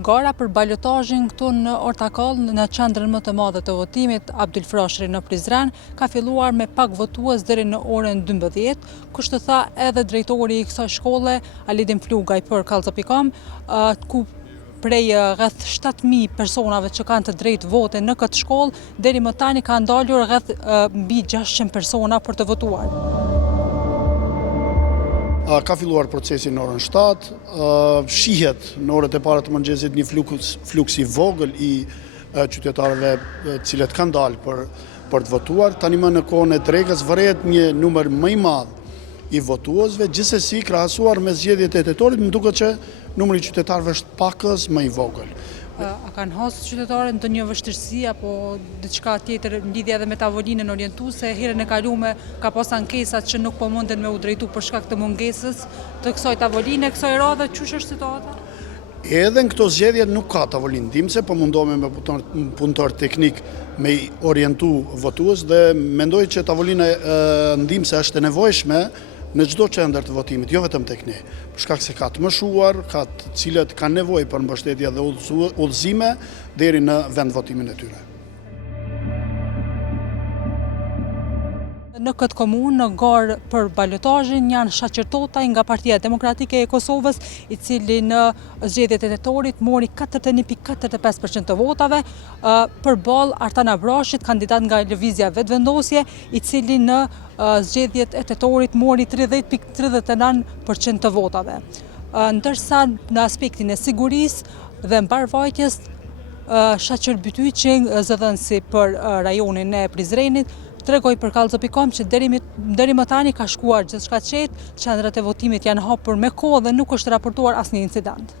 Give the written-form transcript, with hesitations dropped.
Gara për balotazhin këtu në Ortakall, në qendrën më të madhe të votimit, Abdyl Frashëri në Prizren, ka filluar me pak votues deri në orën 12, kështu tha edhe drejtori i kësaj shkolle, Alidin Flugaj për Kallxapikam, ku prej rreth 7.000 personave që kanë të drejtë vote në këtë shkollë, deri më tani ka ndalur rreth mbi 600 persona për të votuar. Ka filluar procesi në orën 7, shihet në orët e para të mëngjesit një fluks i vogël i qytetarëve cilët kanë dalë për të votuar. Tani më në kohën e drekës vërehet një numër më i madh i votuesve, gjithsesi krahasuar me zgjedhjet e tetorit, më duket që numri i qytetarëve është pakës më i vogël. A kanë hasur qytetarët ndonjë vështirësi apo diçka tjetër në lidhje edhe me tavolinën orientuese? Herën e kaluar ka pas ankesat që nuk po munden me u drejtu për shkak të mungesës të kësaj tavoline, kësaj radhe, çush është situata? Edhe në këto zgjedhje nuk ka tavolinë ndihmëse, po mundohemi me punëtor teknik me i orientu votues dhe mendoj që tavolina ndihmëse është e nevojshme në çdo qendër të votimit, jo vetëm tek ne, për shkak se ka të mëshuar, ka të cilët kanë nevojë për mbështetje dhe udhëzime deri në vend votimin e tyre. Në këtë komunë, në garë për balotazhin, janë Shaqir Totaj nga Partia Demokratike e Kosovës, i cili në zgjedhjet e tetorit mori 41.45% të votave, përballë Artan Abrashit, kandidat nga Lëvizja Vetëvendosje, i cili në zgjedhjet e tetorit mori 30.39% të votave. Ndërsa në aspektin e sigurisë dhe mbarvajtjes, Shaqir Bytyqi, zëdhënësi për rajonin e Prizrenit, tregoi për Kallxapikam që deri më tani ka shkuar gjithçka qetë, qendrat e votimit janë hapur me kohë dhe nuk është raportuar asnjë incident.